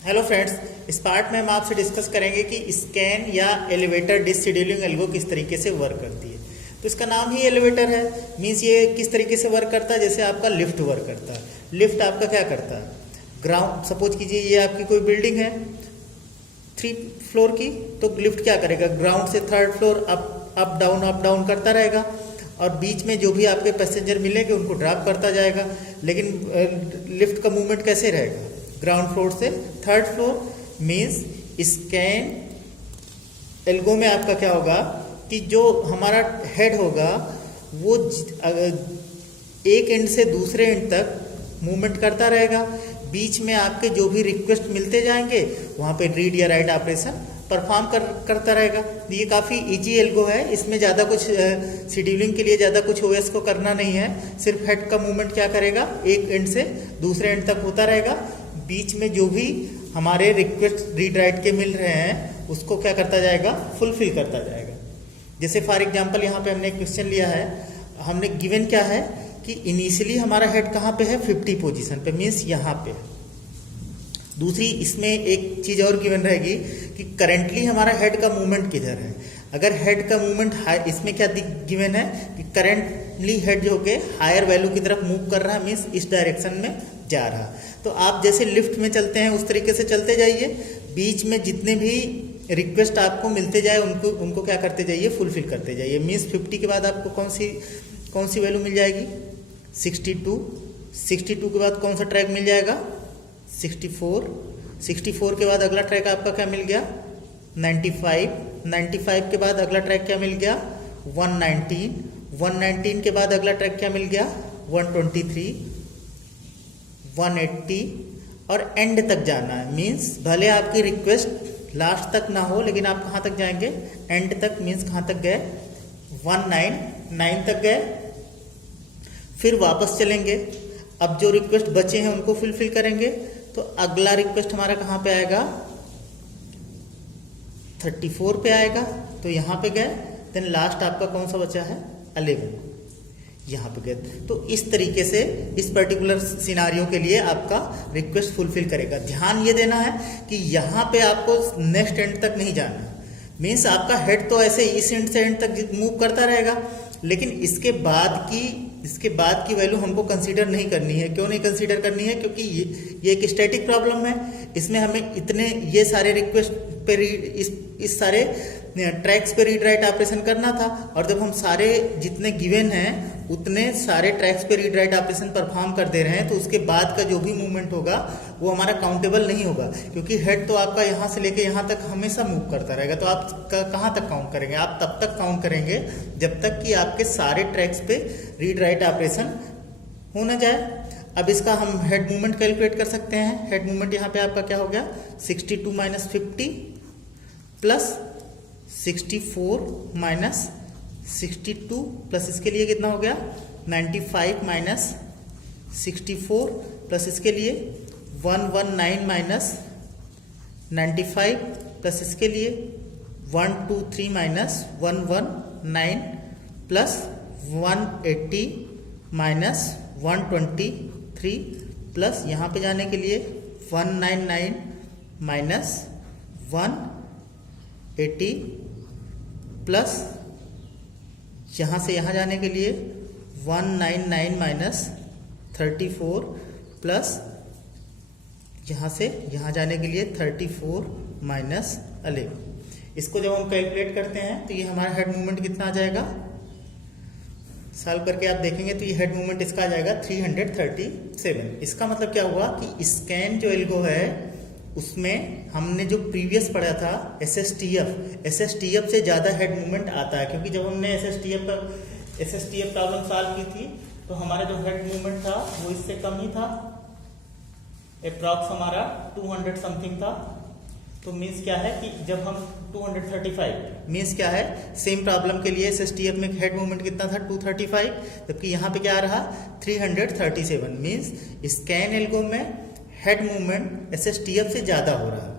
Hello friends, इस part में हम आपसे डिस्कस करेंगे कि स्कैन या एलिवेटर डिसशेड्यूलिंग एल्गो किस तरीके से वर्क करती है। तो इसका नाम ही एलिवेटर है, मीन्स ये किस तरीके से वर्क करता है, जैसे आपका लिफ्ट वर्क करता है। लिफ्ट आपका क्या करता है, ग्राउंड सपोज कीजिए ये आपकी कोई बिल्डिंग है 3 फ्लोर की, तो लिफ्ट क्या करेगा, ग्राउंड से 3rd फ्लोर अप डाउन करता रहेगा और बीच में जो भी आपके पैसेंजर मिलेंगे उनको ड्रॉप करता जाएगा। लेकिन लिफ्ट का मूवमेंट कैसे रहेगा, ग्राउंड फ्लोर से 3rd floor. Means scan algo में आपका क्या होगा कि जो हमारा हेड होगा वो एक एंड से दूसरे एंड तक मूवमेंट करता रहेगा। बीच में आपके जो भी रिक्वेस्ट मिलते जाएंगे वहाँ पे रीड या राइट ऑपरेशन परफॉर्म करता रहेगा। ये काफ़ी इजी एल्गो है, इसमें ज़्यादा कुछ शेड्यूलिंग के लिए ज़्यादा कुछ ओएस को करना नहीं है। सिर्फ हेड का मूवमेंट क्या करेगा, एक एंड से दूसरे एंड तक होता रहेगा। बीच में जो भी हमारे रिक्वेस्ट रीड राइट के मिल रहे हैं उसको क्या करता जाएगा, फुलफिल करता जाएगा। जैसे फॉर एग्जांपल यहाँ पे हमने एक क्वेश्चन लिया है, हमने गिवन क्या है कि इनिशियली हमारा हेड कहाँ पे है, 50 पोजीशन पे, मीन्स यहाँ पे। दूसरी इसमें एक चीज़ और गिवन रहेगी कि करेंटली हमारा हेड का मूवमेंट किधर है। अगर हेड का मूवमेंट इसमें क्या गिवन है कि करेंटली हेड जो के हायर वैल्यू की तरफ मूव कर रहा है, मीन्स इस डायरेक्शन में जा रहा। तो आप जैसे लिफ्ट में चलते हैं उस तरीके से चलते जाइए, बीच में जितने भी रिक्वेस्ट आपको मिलते जाए उनको क्या करते जाइए, फुलफिल करते जाइए। मीन्स 50 के बाद आपको कौन सी वैल्यू मिल जाएगी, 62 के बाद कौन सा ट्रैक मिल जाएगा, 64 के बाद अगला ट्रैक आपका क्या मिल गया, 95 के बाद अगला ट्रैक क्या मिल गया, 119 के बाद अगला ट्रैक क्या मिल गया, 123, 180 और एंड तक जाना है। मीन्स भले आपकी रिक्वेस्ट लास्ट तक ना हो लेकिन आप कहाँ तक जाएंगे, एंड तक। मीन्स कहाँ तक गए, 199 तक गए, फिर वापस चलेंगे। अब जो रिक्वेस्ट बचे हैं उनको फुलफिल करेंगे, तो अगला रिक्वेस्ट हमारा कहाँ पे आएगा, 34 पे आएगा, तो यहाँ पे गए। देन लास्ट आपका कौन सा बचा है, 11, यहाँ पे गए। तो इस तरीके से इस पर्टिकुलर सिनारियो के लिए आपका रिक्वेस्ट फुलफिल करेगा। ध्यान ये देना है कि यहाँ पे आपको नेक्स्ट एंड तक नहीं जाना। मीन्स आपका हेड तो ऐसे इस एंड से एंड तक मूव करता रहेगा, लेकिन इसके बाद की वैल्यू हमको कंसीडर नहीं करनी है। क्यों नहीं कंसीडर करनी है, क्योंकि ये एक स्टैटिक प्रॉब्लम है। इसमें हमें ये सारे रिक्वेस्ट पे इस सारे ट्रैक्स पे रीड राइट ऑपरेशन करना था, और जब हम सारे जितने गिवन हैं उतने सारे ट्रैक्स पे रीड राइट ऑपरेशन परफॉर्म कर दे रहे हैं, तो उसके बाद का जो भी मूवमेंट होगा वो हमारा काउंटेबल नहीं होगा, क्योंकि हेड तो आपका यहाँ से लेके यहाँ तक हमेशा मूव करता रहेगा। तो आप कहाँ तक काउंट करेंगे, आप तब तक काउंट करेंगे जब तक कि आपके सारे ट्रैक्स पे रीड राइट ऑपरेशन हो न जाए। अब इसका हम हेड मूवमेंट कैलकुलेट कर सकते हैं। हेड मूवमेंट यहाँ पे आपका क्या हो गया, 62 माइनस 50 प्लस 64 माइनस 62 प्लस इसके लिए कितना हो गया, 95 माइनस 64 प्लस इसके लिए 119 माइनस 95 प्लस इसके लिए 123 माइनस 119 प्लस 180 माइनस 123 प्लस यहाँ पे जाने के लिए 199 माइनस 180 प्लस यहाँ से यहाँ जाने के लिए 199 माइनस 34 प्लस यहाँ से यहाँ जाने के लिए 34 माइनस 11। इसको जब हम कैलकुलेट करते हैं तो ये हमारा हेड मूवमेंट कितना आ जाएगा, सॉल्व करके आप देखेंगे तो ये हेड मूवमेंट इसका आ जाएगा 337। इसका मतलब क्या हुआ कि स्कैन जो एल्गो है उसमें हमने जो प्रीवियस पढ़ा था एसएसटीएफ से ज़्यादा हेड मूवमेंट आता है, क्योंकि जब हमने एसएसटीएफ प्रॉब्लम सॉल्व की थी तो हमारा जो हेड मूवमेंट था वो इससे कम ही था, अप्रॉक्स हमारा 200 समथिंग था। तो मीन्स क्या है कि जब हम 235 मीन्स क्या है, सेम प्रॉब्लम के लिए एसएसटीएफ में हेड मूवमेंट कितना था, 235, जबकि यहाँ पे क्या आ रहा 337। मीन्स स्कैन एल्गो में हेड मूवमेंट एसएसटीएफ से ज़्यादा हो रहा है,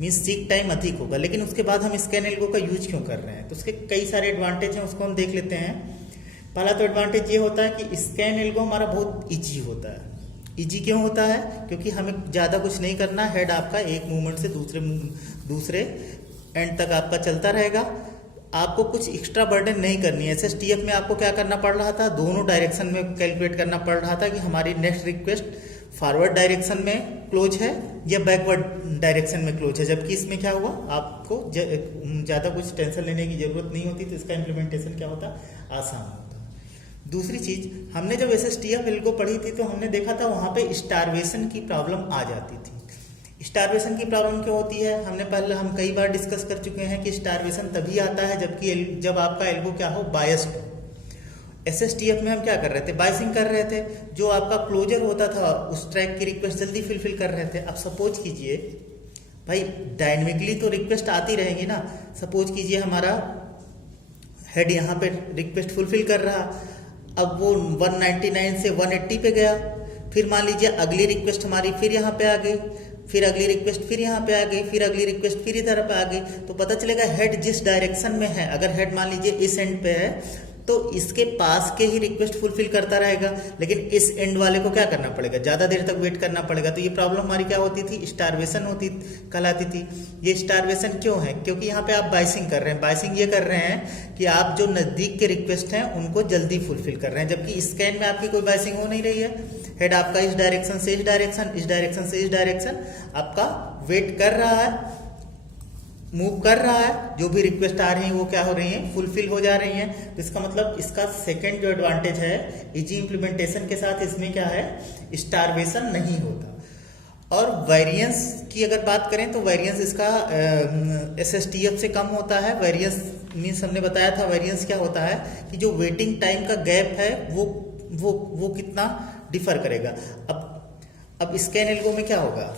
मीन्स सीक टाइम अधिक होगा। लेकिन उसके बाद हम स्कैन एल्गो का यूज क्यों कर रहे हैं, तो उसके कई सारे एडवांटेज हैं, उसको हम देख लेते हैं। पहला तो एडवांटेज ये होता है कि स्कैन एल्गो हमारा बहुत ईजी होता है, इजी क्यों होता है? क्योंकि हमें ज़्यादा कुछ नहीं करना, हेड आपका एक मूवमेंट से दूसरे एंड तक आपका चलता रहेगा। आपको कुछ एक्स्ट्रा बर्डन नहीं करनी है। एसएसटीएफ में आपको क्या करना पड़ रहा था, दोनों डायरेक्शन में कैलकुलेट करना पड़ रहा था कि हमारी नेक्स्ट रिक्वेस्ट फॉरवर्ड डायरेक्शन में क्लोज है या बैकवर्ड डायरेक्शन में क्लोज है। जबकि इसमें क्या हुआ, आपको ज़्यादा कुछ टेंशन लेने की जरूरत नहीं होती, तो इसका इम्प्लीमेंटेशन क्या होता, आसान होता। दूसरी चीज, हमने जब एसएसटीएफ एल्गो पढ़ी थी तो हमने देखा था वहाँ पे स्टारवेशन की प्रॉब्लम आ जाती थी। स्टारवेशन की प्रॉब्लम क्यों होती है, हम कई बार डिस्कस कर चुके हैं कि स्टारवेशन तभी आता है जब आपका एल्गो क्या हो, बायस्ड हो। एसएसटीएफ में हम क्या कर रहे थे, बायसिंग कर रहे थे। जो आपका क्लोजर होता था उस ट्रैक की रिक्वेस्ट जल्दी फुलफिल कर रहे थे। अब सपोज कीजिए भाई, डायनेमिकली तो रिक्वेस्ट आती रहेंगी ना। सपोज कीजिए हमारा हेड यहाँ पे रिक्वेस्ट फुलफिल कर रहा, अब वो 199 से 180 पे गया। फिर मान लीजिए अगली रिक्वेस्ट हमारी फिर यहाँ पे आ गई, फिर अगली रिक्वेस्ट फिर यहाँ पे आ गई, फिर अगली रिक्वेस्ट फिर इधर पे आ गई। तो पता चलेगा हेड जिस डायरेक्शन में है, अगर हेड मान लीजिए इस एंड पे है तो इसके पास के ही रिक्वेस्ट फुलफिल करता रहेगा, लेकिन इस एंड वाले को क्या करना पड़ेगा, ज़्यादा देर तक वेट करना पड़ेगा। तो ये प्रॉब्लम हमारी क्या होती थी, स्टारवेशन कहलाती थी। ये स्टारवेशन क्यों है, क्योंकि यहाँ पे आप बाइसिंग कर रहे हैं। बाइसिंग ये कर रहे हैं कि आप जो नज़दीक के रिक्वेस्ट हैं उनको जल्दी फुलफिल कर रहे हैं, जबकि स्कैन में आपकी कोई बाइसिंग हो नहीं रही है। हेड आपका इस डायरेक्शन से इस डायरेक्शन, इस डायरेक्शन से इस डायरेक्शन आपका वेट कर रहा है, मूव कर रहा है। जो भी रिक्वेस्ट आ रही है वो क्या हो रही है, फुलफिल हो जा रही हैं। तो इसका मतलब इसका सेकंड जो एडवांटेज है, इजी इंप्लीमेंटेशन के साथ इसमें क्या है, स्टारवेशन नहीं होता। और वेरिएंस की अगर बात करें तो वेरिएंस इसका एसएसटीएफ से कम होता है। वेरिएंस मीन्स हमने बताया था, वेरिएंस क्या होता है कि जो वेटिंग टाइम का गैप है वो कितना डिफर करेगा। अब स्कैन एल्गो में क्या होगा,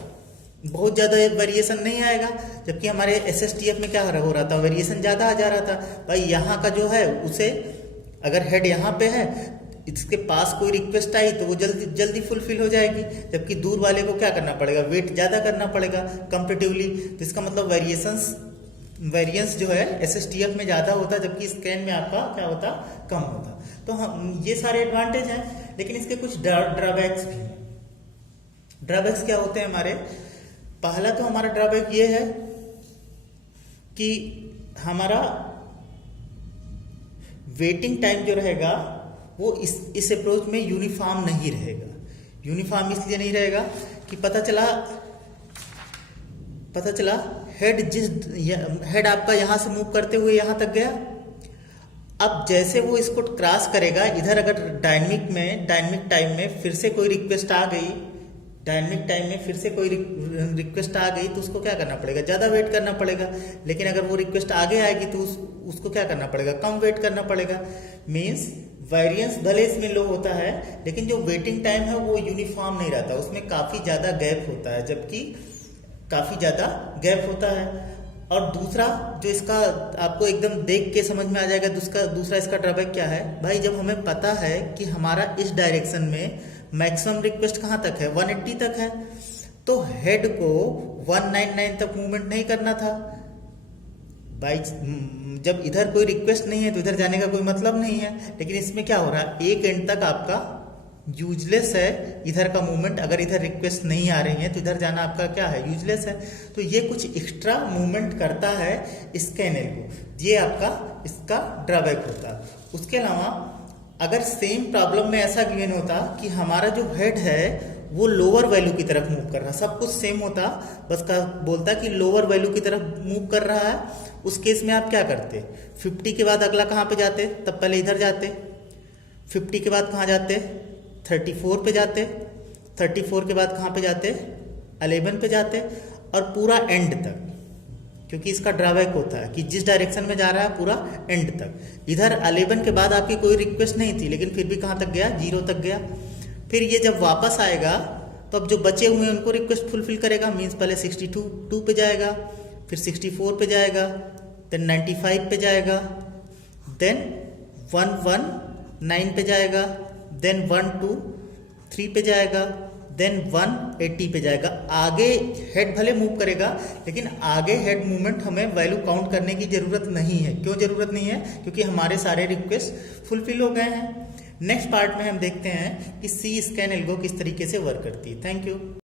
बहुत ज़्यादा वेरिएशन नहीं आएगा, जबकि हमारे एसएसटीएफ में क्या हो रहा था, वेरिएशन ज़्यादा आ जा रहा था। भाई यहाँ का जो है उसे, अगर हेड यहाँ पे है, इसके पास कोई रिक्वेस्ट आई तो वो जल्दी फुलफिल हो जाएगी, जबकि दूर वाले को क्या करना पड़ेगा, वेट ज़्यादा करना पड़ेगा कंपेरेटिवली। तो इसका मतलब वेरिएंस जो है एसएसटीएफ में ज़्यादा होता, जबकि स्कैन में आपका क्या होता, कम होता। तो हम ये सारे एडवांटेज हैं, लेकिन इसके कुछ ड्रॉबैक्स भी हैं। ड्रॉबैक्स क्या होते हैं हमारे, पहला तो हमारा ड्रॉबैक ये है कि हमारा वेटिंग टाइम जो रहेगा वो इस अप्रोच में यूनिफॉर्म नहीं रहेगा। यूनिफॉर्म इसलिए नहीं रहेगा कि पता चला हेड आपका यहां से मूव करते हुए यहां तक गया। अब जैसे वो इसको क्रॉस करेगा, इधर अगर डायनेमिक टाइम में फिर से कोई रिक्वेस्ट आ गई, तो उसको क्या करना पड़ेगा, ज़्यादा वेट करना पड़ेगा। लेकिन अगर वो रिक्वेस्ट आगे आएगी तो उसको क्या करना पड़ेगा, कम वेट करना पड़ेगा। मीन्स वेरिएंस भले इसमें लो होता है, लेकिन जो वेटिंग टाइम है वो यूनिफॉर्म नहीं रहता, उसमें काफ़ी ज़्यादा गैप होता है, जबकि काफ़ी ज़्यादा गैप होता है। और दूसरा जो इसका आपको एकदम देख के समझ में आ जाएगा, दूसरा इसका ड्रॉबैक क्या है भाई, जब हमें पता है कि हमारा इस डायरेक्शन में मैक्सिमम रिक्वेस्ट कहाँ तक है, 180 तक है, तो हेड को 199 तक मूवमेंट नहीं करना था भाई। जब इधर कोई रिक्वेस्ट नहीं है तो इधर जाने का कोई मतलब नहीं है। लेकिन इसमें क्या हो रहा है, एक एंड तक आपका यूजलेस है इधर का मूवमेंट। अगर इधर रिक्वेस्ट नहीं आ रही है तो इधर जाना आपका क्या है, यूजलेस है। तो ये कुछ एक्स्ट्रा मूवमेंट करता है स्कैन एल्गो, ये आपका इसका ड्रॉबैक होता। उसके अलावा अगर सेम प्रॉब्लम में ऐसा गिवन होता कि हमारा जो हेड है वो लोअर वैल्यू की तरफ मूव कर रहा, सब कुछ सेम होता, बस का बोलता कि लोअर वैल्यू की तरफ मूव कर रहा है, उस केस में आप क्या करते, 50 के बाद अगला कहाँ पे जाते, तब पहले इधर जाते, 50 के बाद कहाँ जाते, 34 पे जाते, 34 के बाद कहाँ पे जाते, 11 पे जाते, और पूरा एंड तक। क्योंकि इसका ड्रॉबैक होता है कि जिस डायरेक्शन में जा रहा है पूरा एंड तक। इधर 11 के बाद आपकी कोई रिक्वेस्ट नहीं थी, लेकिन फिर भी कहाँ तक गया, 0 तक गया। फिर ये जब वापस आएगा तो अब जो बचे हुए हैं उनको रिक्वेस्ट फुलफिल करेगा। मीन्स पहले 62 पे जाएगा, फिर 64 पे जाएगा, देन 95 पे जाएगा, देन 119 पे जाएगा, देन 123 पे जाएगा, देन 180 पे जाएगा। आगे हेड भले मूव करेगा, लेकिन आगे हेड मूवमेंट हमें वैल्यू काउंट करने की ज़रूरत नहीं है। क्यों ज़रूरत नहीं है, क्योंकि हमारे सारे रिक्वेस्ट फुलफिल हो गए हैं। नेक्स्ट पार्ट में हम देखते हैं कि सी स्कैन एल्गो किस तरीके से वर्क करती है। Thank you.